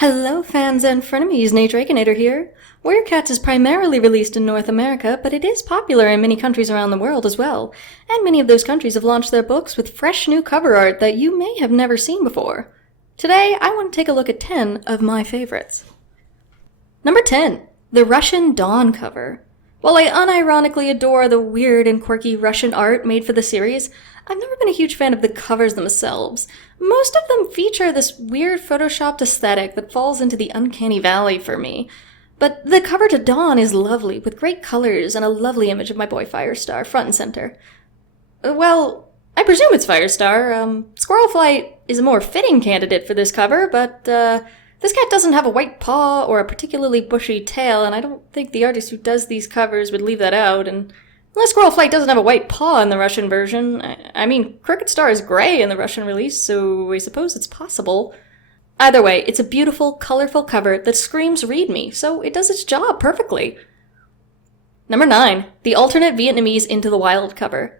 Hello fans and frenemies, Nate Drakenator here. Warrior Cats is primarily released in North America, but it is popular in many countries around the world as well, and many of those countries have launched their books with fresh new cover art that you may have never seen before. Today, I want to take a look at 10 of my favorites. Number 10. The Russian Dawn cover. While I unironically adore the weird and quirky Russian art made for the series, I've never been a huge fan of the covers themselves. Most of them feature this weird photoshopped aesthetic that falls into the uncanny valley for me. But the cover to Dawn is lovely, with great colors and a lovely image of my boy Firestar front and center. Well, I presume it's Firestar. Squirrelflight is a more fitting candidate for this cover, but this cat doesn't have a white paw or a particularly bushy tail, and I don't think the artist who does these covers would leave that out, and unless Squirrelflight doesn't have a white paw in the Russian version, I mean, Crooked Star is gray in the Russian release, so I suppose it's possible. Either way, it's a beautiful, colorful cover that screams read me, so it does its job perfectly. Number 9. The alternate Vietnamese Into the Wild cover.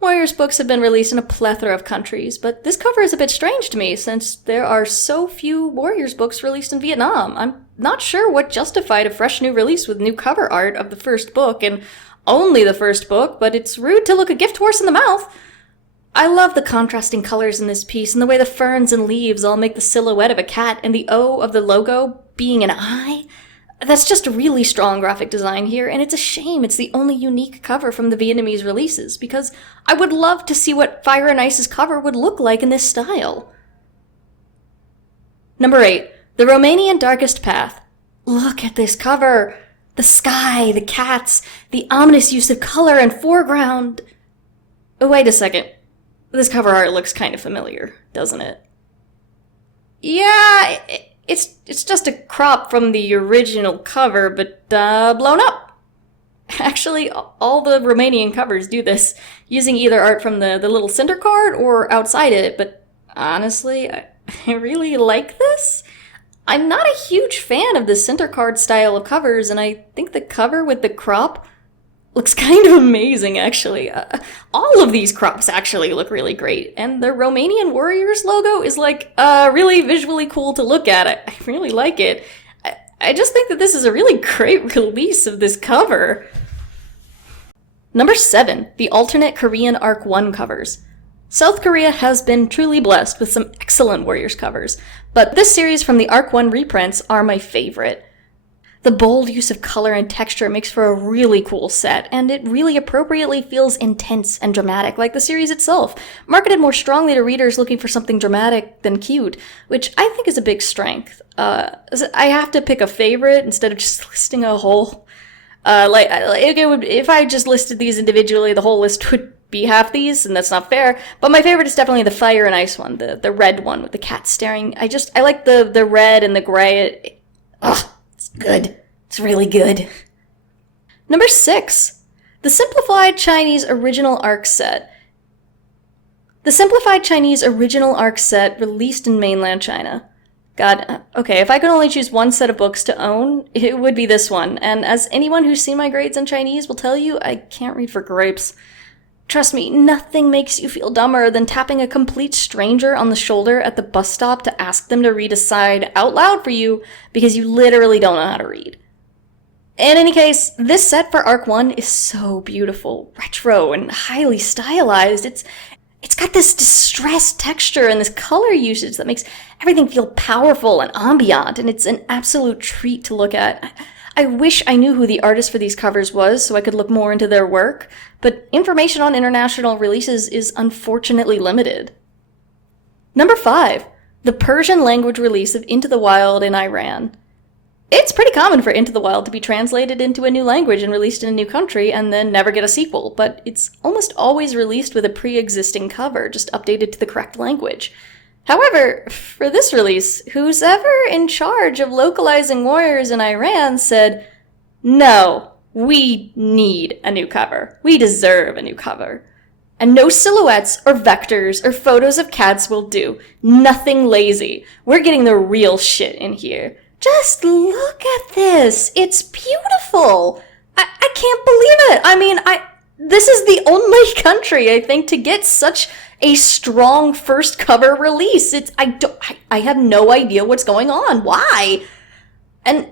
Warriors books have been released in a plethora of countries, but this cover is a bit strange to me since there are so few Warriors books released in Vietnam. I'm not sure what justified a fresh new release with new cover art of the first book, and only the first book, but it's rude to look a gift horse in the mouth. I love the contrasting colors in this piece and the way the ferns and leaves all make the silhouette of a cat and the O of the logo being an eye. That's just a really strong graphic design here, and it's a shame it's the only unique cover from the Vietnamese releases, because I would love to see what Fire and Ice's cover would look like in this style. Number 8. The RomanianDarkest Path. Look at this cover! The sky, the cats, the ominous use of color and foreground. Oh, wait a second. This cover art looks kind of familiar, doesn't it? Yeah, it's just a crop from the original cover, but blown up. Actually, all the Romanian covers do this, using either art from the little cinder card or outside it, but honestly, I really like this. I'm not a huge fan of the center card style of covers, and I think the cover with the crop looks kind of amazing, actually. All of these crops actually look really great, and the Romanian Warriors logo is really visually cool to look at. I really like it. I just think that this is a really great release of this cover. Number 7. The alternate Korean Arc 1 covers. South Korea has been truly blessed with some excellent Warriors covers, but this series from the Arc 1 reprints are my favorite. The bold use of color and texture makes for a really cool set, and it really appropriately feels intense and dramatic, like the series itself, marketed more strongly to readers looking for something dramatic than cute, which I think is a big strength. I have to pick a favorite instead of just listing a whole. If I just listed these individually, the whole list would be half these, and that's not fair, but my favorite is definitely the Fire and Ice one, the red one with the cat staring. I like the red and the gray. It's good. It's really good. Number 6. The Simplified Chinese Original Arc set. The Simplified Chinese Original Arc set released in mainland China. God, okay, if I could only choose one set of books to own, it would be this one, and as anyone who's seen my grades in Chinese will tell you, I can't read for grapes. Trust me, nothing makes you feel dumber than tapping a complete stranger on the shoulder at the bus stop to ask them to read a side out loud for you because you literally don't know how to read. In any case, this set for Arc 1 is so beautiful, retro, and highly stylized. It's got this distressed texture and this color usage that makes everything feel powerful and ambient, and it's an absolute treat to look at. I wish I knew who the artist for these covers was so I could look more into their work, but information on international releases is unfortunately limited. Number 5. The Persian language release of Into the Wild in Iran. It's pretty common for Into the Wild to be translated into a new language and released in a new country and then never get a sequel, but it's almost always released with a pre-existing cover, just updated to the correct language. However, for this release, who's ever in charge of localizing Warriors in Iran said, "No, we need a new cover. We deserve a new cover. And no silhouettes or vectors or photos of cats will do. Nothing lazy. We're getting the real shit in here. Just look at this. It's beautiful. I can't believe it. I mean, this is the only country, I think, to get such a strong first cover release. I have no idea what's going on. Why? And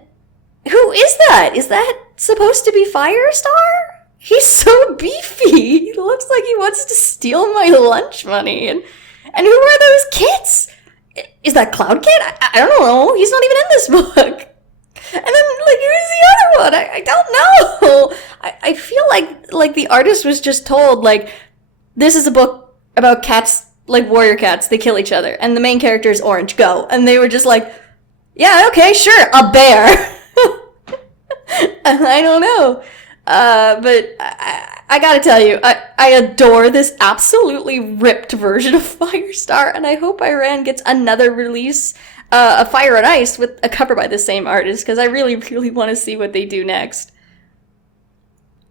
who is that? Is that supposed to be Firestar? He's so beefy. He looks like he wants to steal my lunch money. And who are those kids? Is that Cloud Kid? I don't know. He's not even in this book. And then, like, who's the other one? I don't know. I feel like the artist was just told, like, this is a book about cats, like warrior cats. They kill each other. And the main character is Orange. Go. And they were just like, yeah, okay, sure, a bear. I don't know. But I gotta tell you, I adore this absolutely ripped version of Firestar, and I hope Iran gets another release of Fire and Ice with a cover by the same artist, because I really, really want to see what they do next.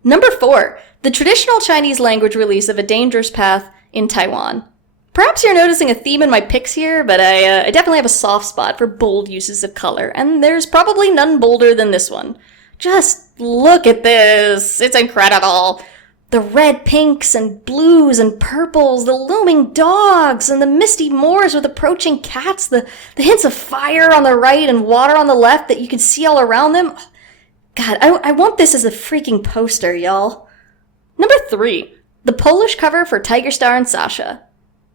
Number 4, the traditional Chinese language release of A Dangerous Path in Taiwan. Perhaps you're noticing a theme in my picks here, but I definitely have a soft spot for bold uses of color, and there's probably none bolder than this one. Just look at this. It's incredible. The red pinks and blues and purples, the looming dogs and the misty moors with approaching cats, the hints of fire on the right and water on the left that you can see all around them. God, I want this as a freaking poster, y'all. Number 3, the Polish cover for Tigerstar and Sasha.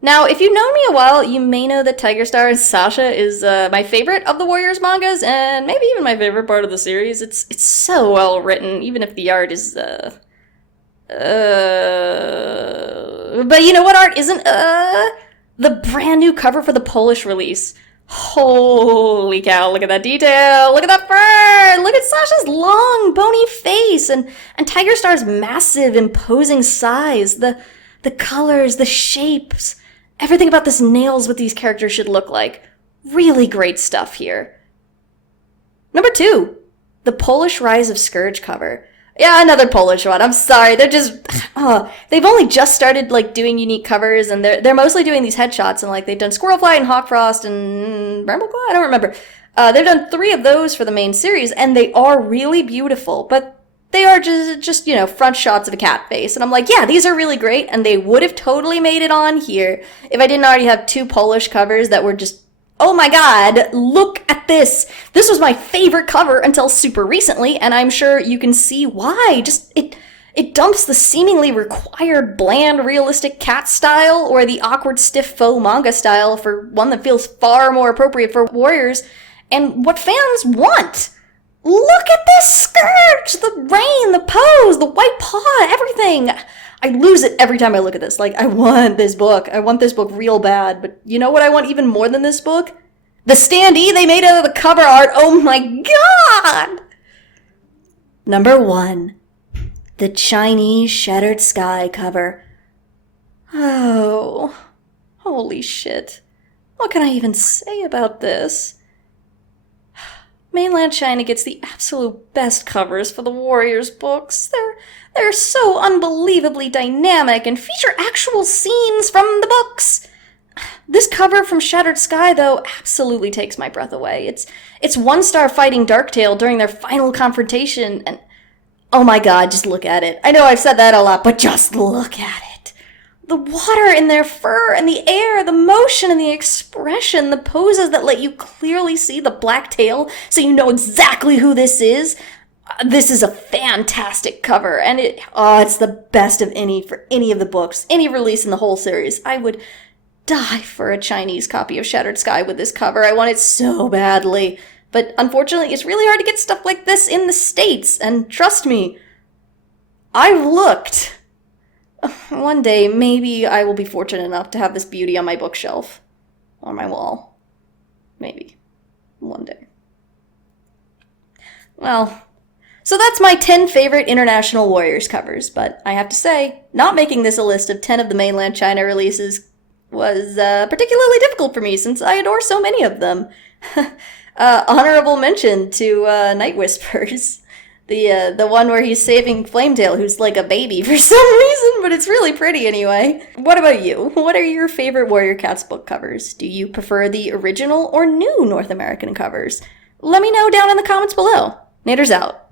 Now, if you've known me a while, you may know that Tigerstar and Sasha is my favorite of the Warriors mangas, and maybe even my favorite part of the series. It's so well written, even if the art is, but you know what art isn't, the brand new cover for the Polish release. Holy cow, look at that detail, look at that fur, look at Sasha's long, bony face, and Tigerstar's massive, imposing size, the colors, the shapes, everything about this nails what these characters should look like. Really great stuff here. Number 2, the Polish Rise of Scourge cover. Yeah, another Polish one. I'm sorry. They're just, they've only just started, like, doing unique covers, and they're mostly doing these headshots, and, like, they've done Squirrelfly and Hawkfrost and Brambleclaw? I don't remember. They've done 3 of those for the main series, and they are really beautiful, but they are just, you know, front shots of a cat face. And I'm like, yeah, these are really great, and they would have totally made it on here if I didn't already have 2 Polish covers that were just, oh my god, look at this. This was my favorite cover until super recently, and I'm sure you can see why. Just, it dumps the seemingly required bland, realistic cat style or the awkward, stiff faux manga style for one that feels far more appropriate for warriors and what fans want. Look at this scourge! The rain, the pose, the white paw, everything! I lose it every time I look at this. Like, I want this book. I want this book real bad. But you know what I want even more than this book? The standee they made out of the cover art. Oh my god! Number 1. The Chinese Shattered Sky cover. Oh. Holy shit. What can I even say about this? Mainland China gets the absolute best covers for the Warriors books. They're so unbelievably dynamic and feature actual scenes from the books. This cover from Shattered Sky, though, absolutely takes my breath away. It's One Star fighting Darktail during their final confrontation, and oh my god, just look at it. I know I've said that a lot, but just look at it. The water in their fur and the air, the motion and the expression, the poses that let you clearly see the black tail so you know exactly who this is. This is a fantastic cover, and it's the best of any for any of the books, any release in the whole series. I would die for a Chinese copy of Shattered Sky with this cover. I want it so badly. But unfortunately, it's really hard to get stuff like this in the States, and trust me, I've looked. One day, maybe I will be fortunate enough to have this beauty on my bookshelf. On my wall. Maybe. One day. Well, so that's my 10 favorite International Warriors covers, but I have to say, not making this a list of 10 of the mainland China releases was particularly difficult for me since I adore so many of them. Honorable mention to Night Whispers. The one where he's saving Flametail, who's like a baby for some reason, but it's really pretty anyway. What about you? What are your favorite Warrior Cats book covers? Do you prefer the original or new North American covers? Let me know down in the comments below. Naders out.